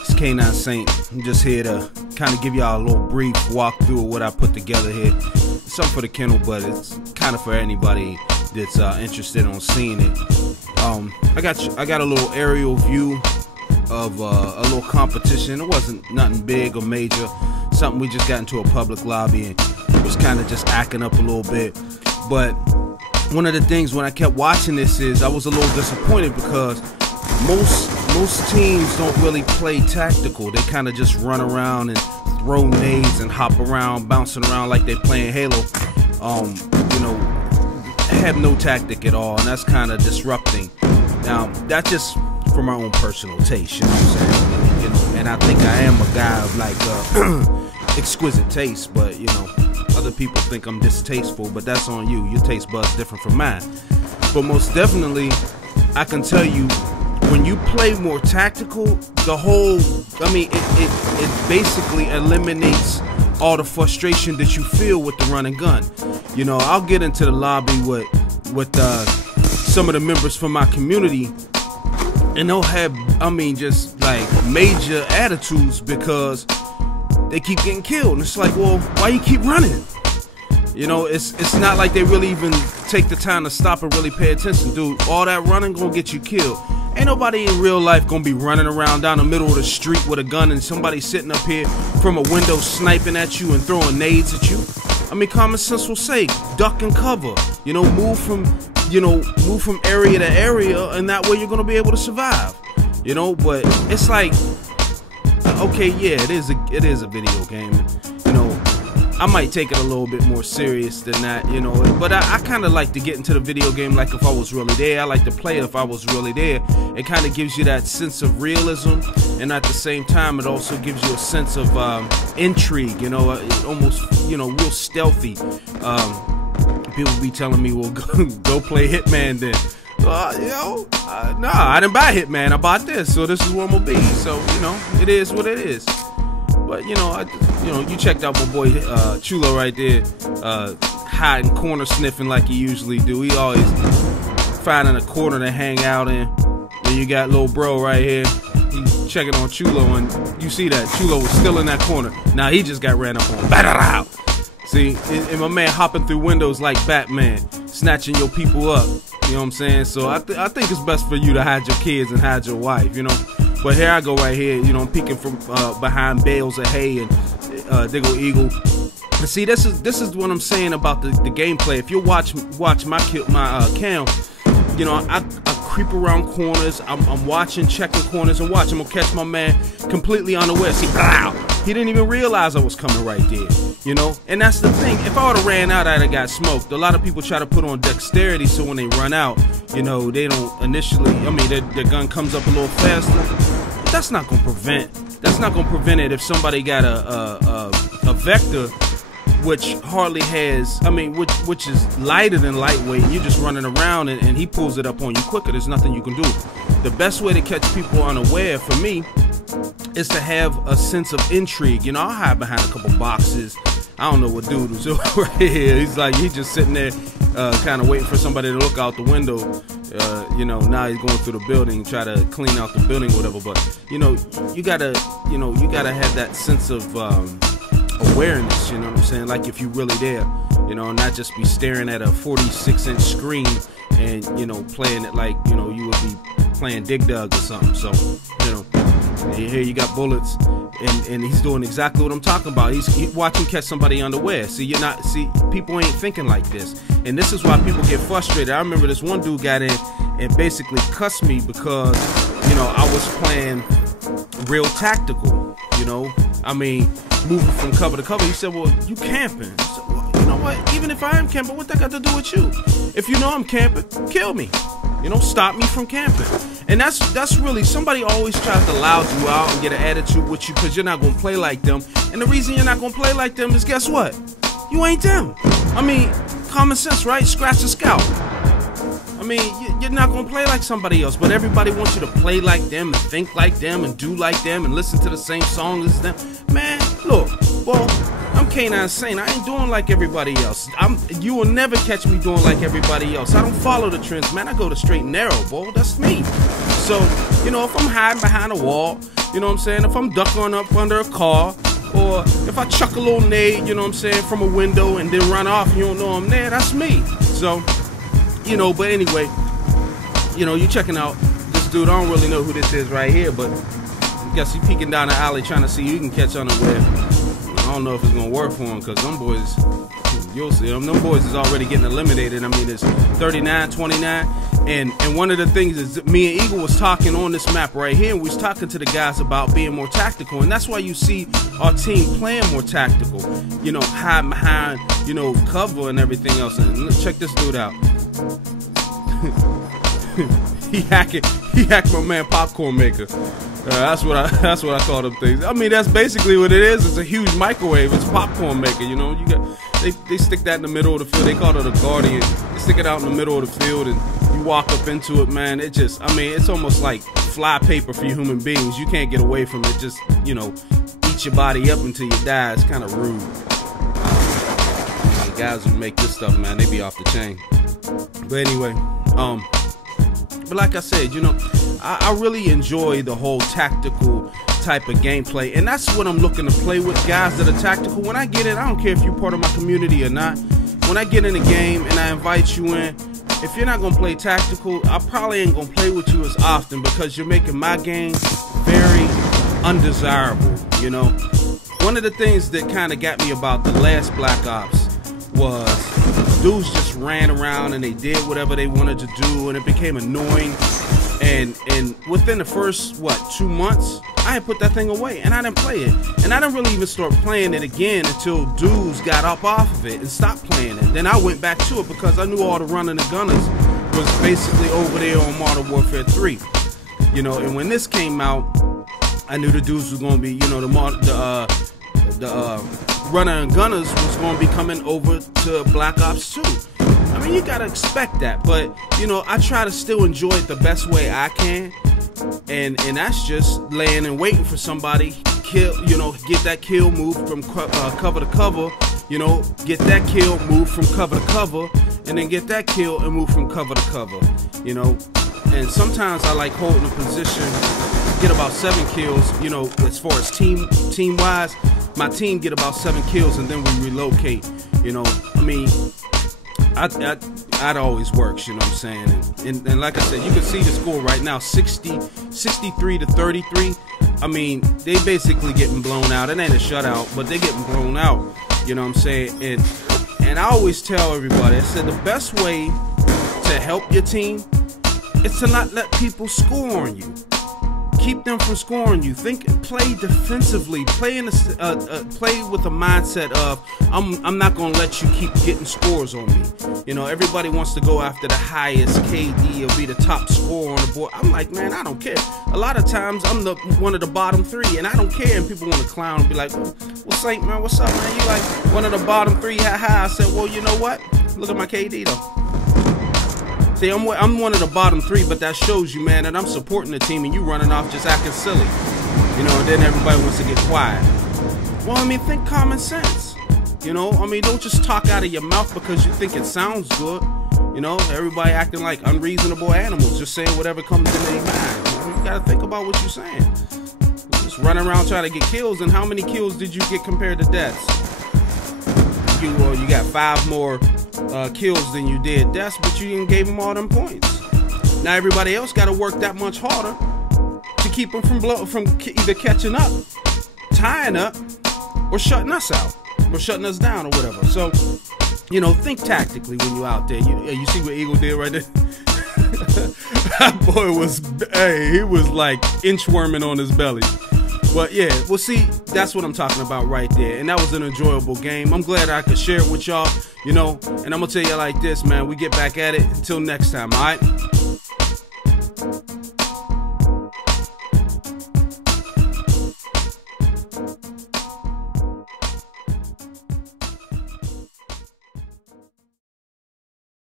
It's K9 Saint. I'm just here to kind of give y'all a little brief walkthrough of what I put together here. It's something for the kennel, but it's kind of for anybody that's interested on seeing it. I got a little aerial view of a little competition. It wasn't nothing big or major. Something we just got into a public lobby and was kind of just acting up a little bit. But one of the things when I kept watching this is I was a little disappointed because most teams don't really play tactical. They kind of just run around and throw nades and hop around, bouncing around like they playing Halo. You know, have no tactic at all, and that's kind of disrupting. Now, that's just for my own personal taste, you know what I'm saying? You know, and I think I am a guy of like exquisite taste, but you know, other people think I'm distasteful, but that's on you. Your taste bud's different from mine. But most definitely, I can tell you, when you play more tactical, the whole, I mean, it basically eliminates all the frustration that you feel with the run and gun. You know, I'll get into the lobby with some of the members from my community, and they'll have, I mean, just like major attitudes because they keep getting killed. And it's like, well, why you keep running? You know, it's not like they really even take the time to stop and really pay attention. Dude, all that running gonna get you killed. Ain't nobody in real life gonna be running around down the middle of the street with a gun and somebody sitting up here from a window sniping at you and throwing nades at you. I mean, common sense will say, duck and cover. You know, move from area to area, and that way you're gonna be able to survive. You know, but it's like, okay, yeah, it is a video game. You know, I might take it a little bit more serious than that, you know, but I kind of like to get into the video game like if I was really there. I like to play it if I was really there. It kind of gives you that sense of realism, and at the same time, it also gives you a sense of intrigue, you know, almost, you know, real stealthy. People be telling me, well, go play Hitman then. You know, nah, I didn't buy Hitman, I bought this, so this is where I'm gonna be. So, you know, it is what it is. But you know, you checked out my boy Chulo right there, hiding, corner sniffing like he usually do. He always finding a corner to hang out in. Then you got little bro right here. He's checking on Chulo, and you see that Chulo was still in that corner. Now he just got ran up on. Ba-da-da! See, and my man hopping through windows like Batman, snatching your people up. You know what I'm saying? So I think it's best for you to hide your kids and hide your wife. You know. But here I go right here, you know, I'm peeking from behind bales of hay and Diggle Eagle. And see, this is what I'm saying about the gameplay. If you watch my cam, you know, I creep around corners. I'm watching, checking corners, and watch. I'm gonna catch my man completely unaware. See, wow, he didn't even realize I was coming right there. You know, and that's the thing. If I would have ran out, I'd have got smoked. A lot of people try to put on dexterity, so when they run out, you know, they don't initially. I mean, their gun comes up a little faster. But that's not gonna prevent. That's not gonna prevent it if somebody got a vector, which hardly has. I mean, which is lighter than lightweight. And you're just running around, and he pulls it up on you quicker. There's nothing you can do. The best way to catch people unaware, for me, is to have a sense of intrigue. You know, I'll hide behind a couple boxes. I don't know what dude was right here. He's just sitting there, kind of waiting for somebody to look out the window. You know, now he's going through the building, try to clean out the building, or whatever. But you know, you gotta have that sense of awareness. You know what I'm saying? Like if you're really there, you know, not just be staring at a 46-inch screen and you know playing it like you know you would be playing Dig Dug or something. So you know. Here you got bullets, and he's doing exactly what I'm talking about. He's watching catch somebody unaware. See, people ain't thinking like this, and this is why people get frustrated. I remember this one dude got in and basically cussed me because, you know, I was playing real tactical. You know, I mean, moving from cover to cover. He said, "Well, you camping." I said, well, you know what? Even if I am camping, what that got to do with you? If you know I'm camping, kill me. You know, stop me from camping. And that's really, somebody always tries to loud you out and get an attitude with you because you're not going to play like them. And the reason you're not going to play like them is, guess what? You ain't them. I mean, common sense, right? Scratch the scalp. I mean, you're not going to play like somebody else, but everybody wants you to play like them and think like them and do like them and listen to the same song as them. Man, look, Well, I'm K9 Saint. I ain't doing like everybody else. You will never catch me doing like everybody else. I don't follow the trends, man. I go the straight and narrow, boy. That's me. So, you know, if I'm hiding behind a wall, you know what I'm saying? If I'm ducking up under a car, or if I chuck a little nade, you know what I'm saying, from a window and then run off, you don't know I'm there, that's me. So, you know, but anyway, you know, you checking out this dude. I don't really know who this is right here, but I guess he peeking down the alley trying to see who you can catch unaware. I don't know if it's gonna work for him, because them boys, you'll see them. Them boys is already getting eliminated. I mean, it's 39-29. And one of the things is me and Eagle was talking on this map right here, and we was talking to the guys about being more tactical, and that's why you see our team playing more tactical. You know, hide behind, you know, cover and everything else. And check this dude out. he hacked my man Popcorn Maker. That's what I call them things. I mean, that's basically what it is. It's a huge microwave. It's a popcorn maker. You know, they stick that in the middle of the field. They call it a guardian. They stick it out in the middle of the field, and you walk up into it, man. It just, I mean, it's almost like fly paper for you human beings. You can't get away from it. Just, you know, eat your body up until you die. It's kind of rude. The guys who make this stuff, man, they be off the chain. But anyway, but like I said, you know, I really enjoy the whole tactical type of gameplay, and that's what I'm looking to play with, guys that are tactical. When I get in, I don't care if you're part of my community or not. When I get in a game and I invite you in, if you're not gonna play tactical, I probably ain't gonna play with you as often, because you're making my game very undesirable. You know, one of the things that kind of got me about the last Black Ops was dudes just ran around and they did whatever they wanted to do, and it became annoying. And within the first, 2 months, I had put that thing away, and I didn't play it. And I didn't really even start playing it again until dudes got up off of it and stopped playing it. Then I went back to it because I knew all the running and gunners was basically over there on Modern Warfare 3. You know, and when this came out, I knew the dudes was going to be, you know, the runner and gunners was going to be coming over to Black Ops 2. I mean, you gotta expect that, but you know, I try to still enjoy it the best way I can, and that's just laying and waiting for somebody kill, you know, get that kill, move from cover to cover, you know, get that kill, move from cover to cover, and then get that kill and move from cover to cover, you know. And sometimes I like holding a position, get about 7 kills, you know, as far as team wise, my team get about 7 kills, and then we relocate, you know. I mean, I'd always works, you know what I'm saying, and like I said, you can see the score right now, 63 to 33. I mean, they basically getting blown out. It ain't a shutout, but they getting blown out, you know what I'm saying. And I always tell everybody, I said the best way to help your team is to not let people score on you. Keep them from scoring you. Play defensively. Play play with a mindset of I'm not gonna let you keep getting scores on me. You know, everybody wants to go after the highest KD or be the top scorer on the board. I'm like, man, I don't care. A lot of times I'm one of the bottom 3, and I don't care. And people want to clown and be like, well, Saint, man, what's up, man? You like one of the bottom 3? Ha. I said, well, you know what? Look at my KD though. See, I'm one of the bottom 3, but that shows you, man, that I'm supporting the team, and you running off just acting silly. You know, and then everybody wants to get quiet. Well, I mean, think common sense. You know, I mean, don't just talk out of your mouth because you think it sounds good. You know, everybody acting like unreasonable animals, just saying whatever comes in their mind. You gotta think about what you're saying. Just running around trying to get kills, and how many kills did you get compared to deaths? You got 5 more kills than you did deaths, but you didn't give them all them points. Now everybody else got to work that much harder to keep them from either catching up, tying up, or shutting us out, or shutting us down, or whatever. So, you know, think tactically when you're out there. You see what Eagle did right there? That boy was, he was like inchworming on his belly. But yeah, well, see, that's what I'm talking about right there. And that was an enjoyable game. I'm glad I could share it with y'all, you know. And I'm going to tell you like this, man. We get back at it. Until next time, all right?